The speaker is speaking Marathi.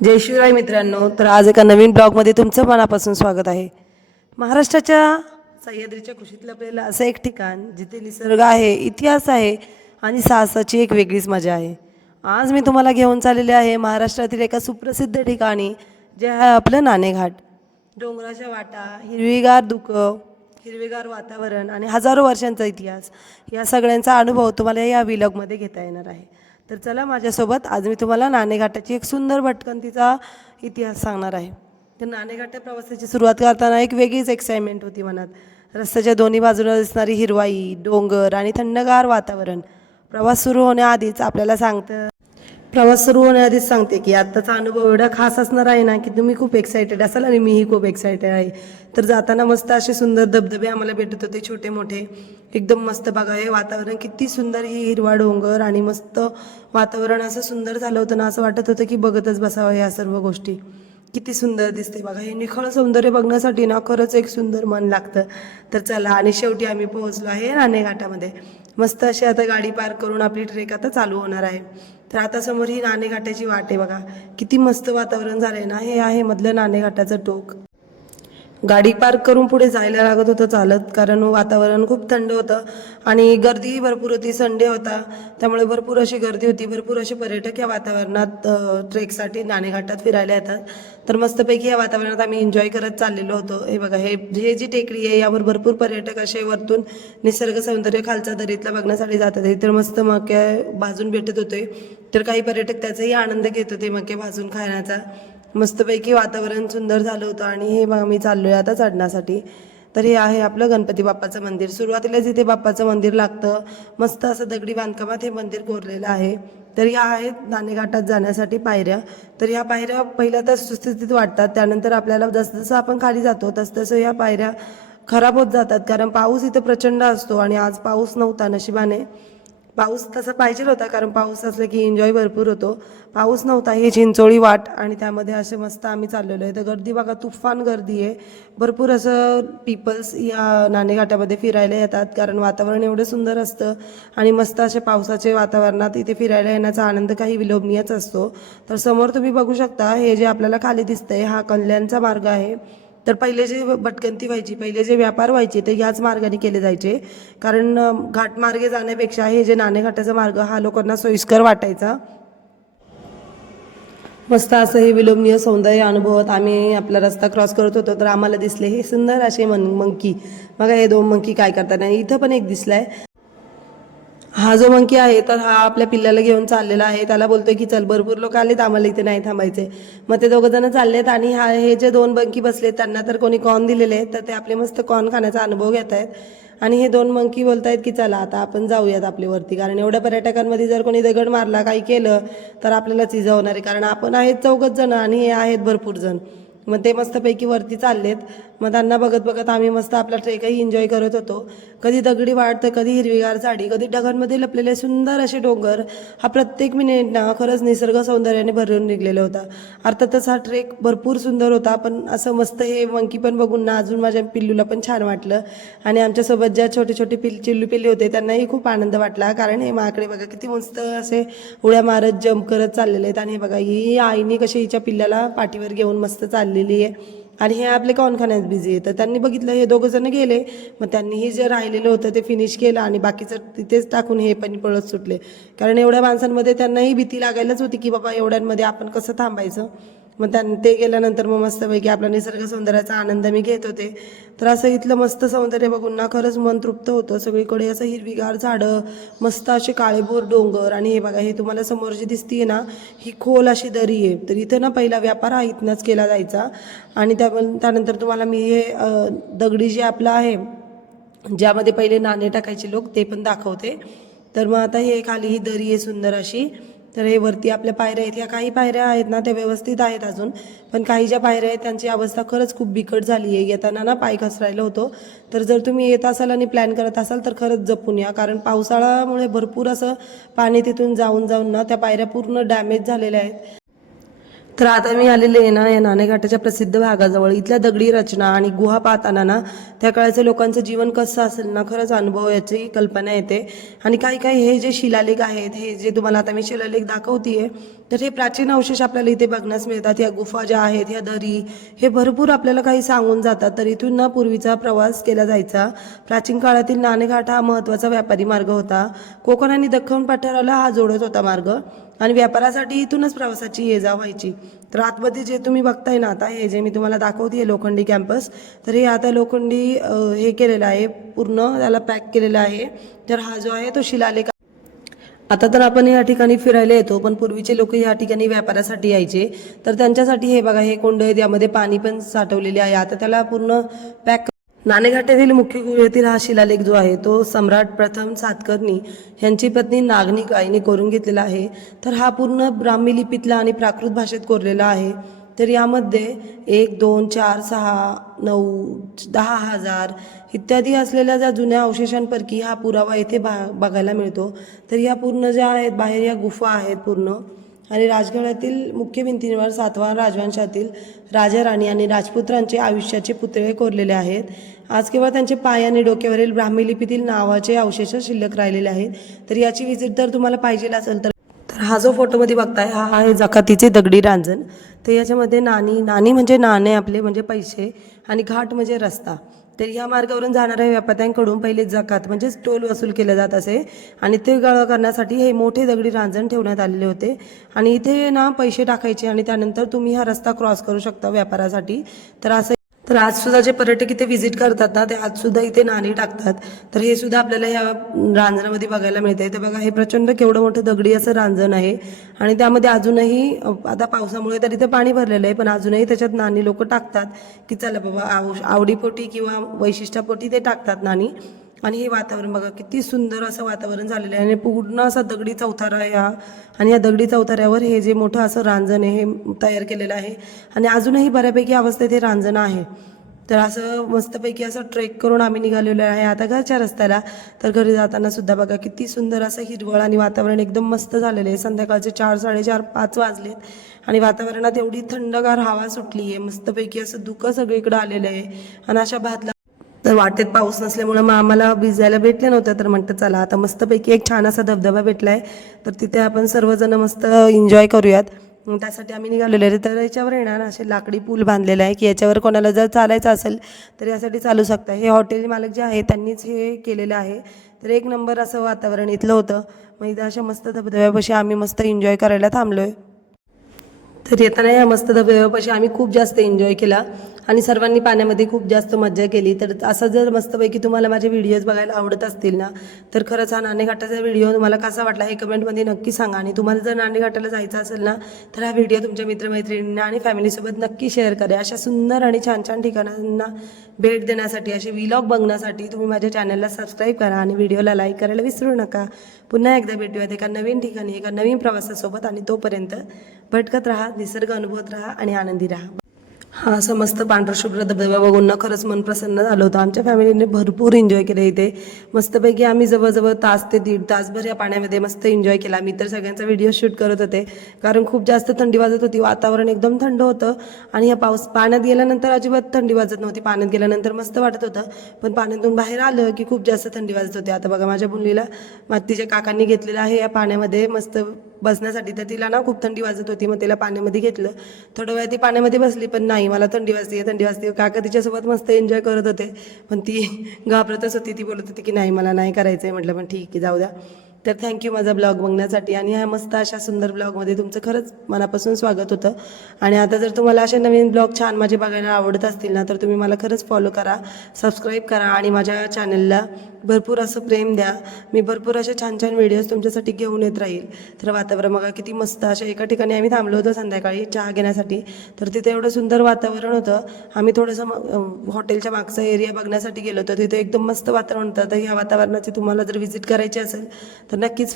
जय शिवराय मित्रांनो. तर आज एका नवीन ब्लॉगमध्ये तुमचं मनापासून स्वागत आहे. महाराष्ट्राच्या सह्याद्रीच्या कुशीत लपलेलं असं एक ठिकाण जिथे निसर्ग आहे, इतिहास आहे आणि साहसाची एक वेगळीच मजा आहे. आज मी तुम्हाला घेऊन चाललेले आहे महाराष्ट्रातील एका सुप्रसिद्ध ठिकाणी, जे आहे आपलं नाणेघाट. डोंगराच्या वाटा, हिरवीगार धुकं, हिरवेगार वातावरण आणि हजारो वर्षांचा इतिहास, या सगळ्यांचा अनुभव तुम्हाला या व्लॉगमध्ये घेता येणार आहे. तर चला माझ्यासोबत. आज मी तुम्हाला नाणेघाटाची एक सुंदर भटकंतीचा इतिहास सांगणार आहे. तर नाणेघाटा प्रवासाची सुरुवात करताना एक वेगळीच एक्साइटमेंट होती मनात. रस्त्याच्या दोन्ही बाजूला दिसणारी हिरवाई, डोंगर आणि थंडगार वातावरण प्रवास सुरू होण्याआधीच सांगते की आत्ताचा अनुभव एवढा खास असणार आहे ना, की तुम्ही खूप एक्सायटेड असाल आणि मीही खूप एक्सायटेड आहे. तर जाताना मस्त असे सुंदर धबधबे आम्हाला भेटत होते, छोटे मोठे, एकदम मस्त. बघा हे वातावरण किती सुंदर, ही हिरवा डोंगर आणि मस्त वातावरण असं सुंदर झालं होतं ना, असं वाटत होतं की बघतच बसावं या सर्व गोष्टी. किती सुंदर दिसते बघा. हे निखळ सौंदर्य बघण्यासाठी ना खरंच एक सुंदर मन लागतं. तर चला, आणि शेवटी आम्ही पोहोचलो आहे नाणेघाटामध्ये. मस्त अशी आता गाडी पार्क करून आपली ट्रेक आता चालू होणार आहे. तर आता समोर ही नाणेघाटाची वाट आहे बघा. किती मस्त वातावरण झालंय ना. हे आहे मधलं नाणेघाटाचं टोक. गाडी पार्क करून पुढे जायला लागत होतं चालत, कारण वातावरण खूप थंड होतं आणि गर्दीही भरपूर होती. संडे होता, त्यामुळे भरपूर अशी गर्दी होती. भरपूर असे पर्यटक या वातावरणात ट्रेकसाठी नाणेघाटात फिरायला येतात. तर मस्तपैकी या वातावरणात आम्ही एन्जॉय करत चाललेलो होतो. हे बघा, हे जी टेकडी आहे, यावर भरपूर पर्यटक असे वरतून निसर्ग सौंदर्य खालचा दरीतला बघण्यासाठी जातात. तर मस्त मक्या भाजून भेटत होते. तर काही पर्यटक त्याचाही आनंद घेत होते, मक्या भाजून खाण्याचा. मस्तपैकी वातावरण सुंदर झालं होतं. आणि हे बघा, मी चाललोय आता चढण्यासाठी. तर हे आहे आपलं गणपती बाप्पाचं मंदिर. सुरुवातीलाच इथे बाप्पाचं मंदिर लागतं. मस्त असं दगडी बांधकामात हे मंदिर कोरलेलं आहे. तर या आहेत नाणेघाटात जाण्यासाठी पायऱ्या. तर ह्या पायऱ्या पहिल्या तर सुस्थितीत वाटतात, त्यानंतर आपल्याला जसं आपण खाली जातो तसं या पायऱ्या खराब होत जातात, कारण पाऊस इथे प्रचंड असतो. आणि आज पाऊस नव्हता नशिबाने. पाऊस तसा पाहिजे होता, कारण पाऊस असला की एन्जॉय भरपूर होतो. पाऊस नव्हता. ही चिंचोळी वाट आणि त्यामध्ये असे मस्त आम्ही चाललेलो आहे. तर गर्दी बघा, तुफान गर्दी आहे. भरपूर असं पीपल्स या नाणेघाटामध्ये फिरायला येतात, कारण वातावरण एवढं सुंदर असतं. आणि मस्त असे पावसाचे वातावरणात इथे फिरायला येण्याचा आनंद काही विलोभनीयच असतो. तर समोर तुम्ही बघू शकता, हे जे आपल्याला खाली दिसतंय हा कल्याणचा मार्ग आहे. तर पहिले जे भटकंती व्हायची, पहिले जे व्यापार व्हायचे ते ह्याच मार्गाने केले जायचे, कारण घाटमार्गे जाण्यापेक्षा हे जे नाणेघाटाचा मार्ग हा लोकांना सोयीस्कर वाटायचा. मस्त असं हे विलोभनीय सौंदर्य अनुभवत आम्ही आपला रस्ता क्रॉस करत होतो. तर आम्हाला दिसले हे सुंदर असे मंकी. बघा, हे दोन मंकी काय करतात. आणि इथं पण एक दिसलाय. हा जो मंकी आहे, तर हा आपल्या पिल्लाला घेऊन चाललेला आहे. त्याला बोलतोय की चल, भरपूर लोक आलेत, आम्हाला इथे नाही थांबायचे. मग ते दोघं जण चाललेत. आणि हे जे दोन मंकी बसलेत त्यांना तर कोणी कॉर्न दिलेले आहेत, तर ते आपले मस्त कॉर्न खाण्याचा अनुभव घेत आहेत. आणि हे दोन मंकी बोलतायत की चला आता आपण जाऊयात आपल्या वरती, कारण एवढ्या पर्यटकांमध्ये जर कोणी दगड मारला, काही केलं तर आपल्यालाच इजा होणार आहे, कारण आपण आहेत 4 जण आणि हे आहेत भरपूर जण. मग ते मस्तपैकी वरती चाललेत. मग त्यांना बघत बघत आम्ही मस्त आपला ट्रेकही एन्जॉय करत होतो. कधी दगडी वाट, तर कधी हिरवीगार झाडी, कधी ढगांमध्ये लपलेले सुंदर असे डोंगर. हा प्रत्येक मिनिट ना खरंच निसर्ग सौंदर्याने भरून निघलेला होता. अर्थातच हा ट्रेक भरपूर सुंदर होता. पण असं मस्त हे मंकी पण बघून ना अजून माझ्या पिल्लूला पण छान वाटलं. आणि आमच्यासोबत ज्या छोटे छोटे चिल्लू पिल्ले होते त्यांनाही खूप आनंद वाटला, कारण हे माकडे बघा किती मस्त असे उड्या मारत जंप करत चाललेले आहेत. आणि हे बघा, ही आईने कशी हिच्या पिल्ल्याला पाठीवर घेऊन मस्त चाललेली आहे. आणि हे आपले कॉर्न खाण्यात बिझी आहे. तर त्यांनी बघितलं हे दोघं जण गेले, मग त्यांनीही जे राहिलेलं होतं ते फिनिश केलं आणि बाकीचं तिथेच टाकून हे पण पळत सुटले, कारण एवढ्या माणसांमध्ये त्यांनाही भीती लागायलाच होती की बाबा एवढ्यांमध्ये आपण कसं थांबायचं. मग ते गेल्यानंतर मग मस्तपैकी आपला निसर्ग सौंदर्याचा आनंद मी घेत होते. तर असं इथलं मस्त सौंदर्य बघून ना खरंच मन तृप्त होतं. सगळीकडे असं हिरवीगार झाडं, मस्त असे काळेभोर डोंगर. आणि हे बघा, हे तुम्हाला समोर जी दिसतीये ना, ही खोल अशी दरी आहे. तर इथं ना पहिला व्यापार हा इथनंच केला जायचा. आणि त्यानंतर तुम्हाला मी हे दगडी जे आपलं आहे, ज्यामध्ये पहिले नाणे टाकायचे लोक, ते पण दाखवते. तर मग आता हे खाली ही दरी आहे सुंदर अशी. तर हे वरती आपल्या पायऱ्या आहेत. ह्या काही पायऱ्या आहेत ना त्या व्यवस्थित आहेत अजून, पण काही ज्या पायऱ्या आहेत त्यांची अवस्था खरंच खूप बिकट झाली आहे. येताना ना पाय घसरायला होतो. तर जर तुम्ही येत असाल आणि प्लॅन करत असाल तर खरंच जपून या, कारण पावसाळ्यामुळे भरपूर असं पाणी तिथून जाऊन जाऊन ना त्या पायऱ्या पूर्ण डॅमेज झालेल्या आहेत. तर आता मी आलेले आहे ना या नाणेघाटाच्या प्रसिद्ध भागाजवळ. इथल्या दगडी रचना आणि गुहा पाहताना ना त्या काळच्या लोकांचं जीवन कसं असेल ना खरंच अनुभव याची कल्पना येते. आणि काही काही हे जे शिलालेख आहेत, हे जे तुम्हाला आता मी शिलालेख दाखवतीये, तर हे प्राचीन अवशेष आपल्याला इथे बघण्यास मिळतात. या गुफा ज्या आहेत, या दरी, हे भरपूर आपल्याला काही सांगून जातात. तर इथून ना पूर्वीचा प्रवास केला जायचा. प्राचीन काळातील नाणेघाट हा महत्त्वाचा व्यापारी मार्ग होता. कोकण आणि दख्खन पठाराला हा जोडत होता मार्ग आणि व्यापारासाठी इथूनच प्रवासाची ये जा व्हायची. तर आतमध्ये जे तुम्ही बघताय ना आता, हे जे मी तुम्हाला दाखवते लोखंडी कॅम्पस, तर हे आता लोखंडी हे केलेलं आहे, पूर्ण त्याला पॅक केलेलं आहे. तर हा जो आहे तो शिलालेख. आता तर आपण या ठिकाणी फिरायला येतो, पण पूर्वीचे लोक या ठिकाणी व्यापारासाठी यायचे. तर त्यांच्यासाठी हे बघा, हे कुंड आहे, यामध्ये पाणी पण साठवलेले आहे. आता त्याला पूर्ण पॅक. नाणेघाट येथील मुख्य गुहेतील हा शिलालेख जो आहे तो सम्राट प्रथम सातकर्णी यांची पत्नी नागनी गायीने कोरून घेतलेला आहे. तर हा पूर्ण ब्राह्मी लिपीतला आणि प्राकृत भाषेत कोरलेला आहे. तर यामध्ये 1, 2, 4, 6, 9, 10,000 इत्यादी असलेल्या ज्या जुन्या अवशेषांपैकी हा पुरावा येथे बघायला मिळतो. तर या पूर्ण ज्या आहेत बाहेर या गुफा आहेत पूर्ण. आणि राजगडातील मुख्य भिंतींवर सातवाहन राजवंशातील राजा राणी आणि राजपुत्रांचे आयुष्याचे पुतळे कोरलेले आहेत. आज केवळ त्यांचे पाय आणि डोक्यावरील ब्राह्मी लिपीतील नावाचे अवशेष शिल्लक राहिलेले आहेत. तर याची व्हिजिट जर तुम्हाला पाहिजे असेल तर हा जो फोटोमध्ये बघताय हा आहे जकातीचे दगडी रांजण. तर याच्यामध्ये नाणी म्हणजे नाणे आपले म्हणजे पैसे, आणि घाट म्हणजे रस्ता. तर या मार्गावरून जाणाऱ्या व्यापाऱ्यांकडून पहिले जकात म्हणजे टोल वसूल केले जात असे, आणि ते गळ करण्यासाठी हे मोठे दगडी रांजण ठेवण्यात आलेले होते. आणि इथे ना पैसे टाकायचे आणि त्यानंतर तुम्ही हा रस्ता क्रॉस करू शकता व्यापारासाठी. तर असं. तर आज सुद्धा जे पर्यटक इथे व्हिजिट करतात ना, ते आज सुद्धा इथे नाणी टाकतात. तर हे सुद्धा आपल्याला ह्या रांजणामध्ये बघायला मिळते. तर बघा, हे प्रचंड केवढं मोठं दगडी असं रांजण आहे, आणि त्यामध्ये अजूनही आता पावसामुळे तर इथे पाणी भरलेलं आहे, पण अजूनही त्याच्यात नाणी लोक टाकतात की चला बाबा आवडीपोटी किंवा वैशिष्ट्यापोटी ते टाकतात नाणी. आणि हे वातावरण बघा, किती सुंदर असं वातावरण झालेलं आहे, आणि पूर्ण असा दगडी चौथारा आहे हा. आणि या दगडी चौथाऱ्यावर हे जे मोठं असं रांजण आहे हे तयार केलेलं आहे, आणि अजूनही बऱ्यापैकी अवस्थेत हे रांजण आहे. तर असं मस्तपैकी असं ट्रेक करून आम्ही निघालेलो आहे आता घरच्या रस्त्याला. तर घरी जाताना सुद्धा बघा किती सुंदर असं हिरवळ आणि वातावरण एकदम मस्त झालेलं आहे. संध्याकाळचे 4, 4:30, 5 वाजलेत, आणि वातावरणात एवढी थंडगार हवा सुटली आहे, मस्तपैकी असं धुकं सगळीकडे आलेलं आहे. आणि अशा भातला तर वाटेत पाऊस नसल्यामुळं मग आम्हाला भिजायला भेटले नव्हतं, तर म्हणतं चला आता मस्तपैकी एक छान असा धबधबा भेटलाय, तर तिथे आपण सर्वजण मस्त एन्जॉय करूयात. त्यासाठी आम्ही निघालेलो आहे. तर याच्यावर येणार असे लाकडी पूल बांधलेला आहे की याच्यावर कोणाला जर चालायचं असेल तर यासाठी चालू शकता. हे हॉटेल मालक जे आहे त्यांनीच हे केलेलं आहे. तर एक नंबर असं वातावरण इथलं होतं. मग इथं अशा मस्त धबधब्यापाशी आम्ही मस्त एन्जॉय करायला थांबलोय. तर येताना या मस्त धबधब्यापाशी आम्ही खूप जास्त एन्जॉय केला, आणि सर्वांनी पाण्यामध्ये खूप जास्त मज्जा केली. तर असं जर मस्तपैकी तुम्हाला माझे व्हिडिओज बघायला आवडत असतील ना, तर खरंच हा नाणेघाटाचा व्हिडिओ तुम्हाला कसा वाटला हे कमेंटमध्ये नक्की सांगा. आणि तुम्हाला जर नाणेघाटाला जायचं असेल ना, तर हा व्हिडिओ तुमच्या मित्रमैत्रिणींना आणि फॅमिलीसोबत नक्की शेअर करा. अशा सुंदर आणि छान छान ठिकाणांना भेट देण्यासाठी, असे व्लॉग बघण्यासाठी तुम्ही माझ्या चॅनलला सबस्क्राईब करा आणि व्हिडिओला लाईक करायला विसरू नका. पुन्हा एकदा भेटूयात एका नवीन ठिकाणी एका नवीन प्रवासासोबत, आणि तोपर्यंत भटकत राहा, निसर्ग अनुभवत राहा आणि आनंदी राहा. हा असं मस्त पांढरा शुभ्र धबधबा बघून ना खरंच मन प्रसन्न झालं होतं. आमच्या फॅमिलीने भरपूर एन्जॉय केलं इथे. मस्तपैकी आम्ही जवळजवळ तास ते 1.5 तासभर या पाण्यामध्ये मस्त एन्जॉय केला. मी तर सगळ्यांचा व्हिडिओ शूट करत होते, कारण खूप जास्त थंडी वाजत होती. वातावरण एकदम थंड होतं, आणि या पाण्यात गेल्यानंतर अजिबात थंडी वाजत नव्हती. पाण्यात गेल्यानंतर मस्त वाटत होतं, पण पाण्यातून बाहेर आलं की खूप जास्त थंडी वाजत होती. आता बघा, माझ्या मुलीला तिच्या काकांनी घेतलेलं आहे या पाण्यामध्ये मस्त बसण्यासाठी. तर तिला ना खूप थंडी वाजत होती, मग तिला पाण्यामध्ये घेतलं. थोडं वेळ ती पाण्यामध्ये बसली, पण नाही मला थंडी वाजते. काका तिच्यासोबत मस्त एन्जॉय करत होते, पण ती घाबरतच होती. ती बोलत होती की नाही मला नाही करायचं आहे. म्हटलं पण ठीक आहे, जाऊ द्या. तर थँक्यू माझा ब्लॉग बघण्यासाठी, आणि ह्या मस्त अशा सुंदर ब्लॉगमध्ये तुमचं खरंच मनापासून स्वागत होतं. आणि आता जर तुम्हाला असे नवीन ब्लॉग छान माझे बघायला आवडत असतील ना, तर तुम्ही मला खरंच फॉलो करा, सबस्क्राईब करा, आणि माझ्या चॅनलला भरपूर असं प्रेम द्या. मी भरपूर असे छान छान व्हिडिओज तुमच्यासाठी घेऊन येत राहील. तर वातावरण बघा किती मस्त. अशा एका ठिकाणी आम्ही थांबलो होतो संध्याकाळी चहा घेण्यासाठी. तर तिथे एवढं सुंदर वातावरण होतं. आम्ही थोडंसं हॉटेलच्या मागचा एरिया बघण्यासाठी गेलो होतो. तिथे एकदम मस्त वातावरण होतं. तर ह्या वातावरणाची तुम्हाला जर व्हिजिट करायची असेल तर नक्कीच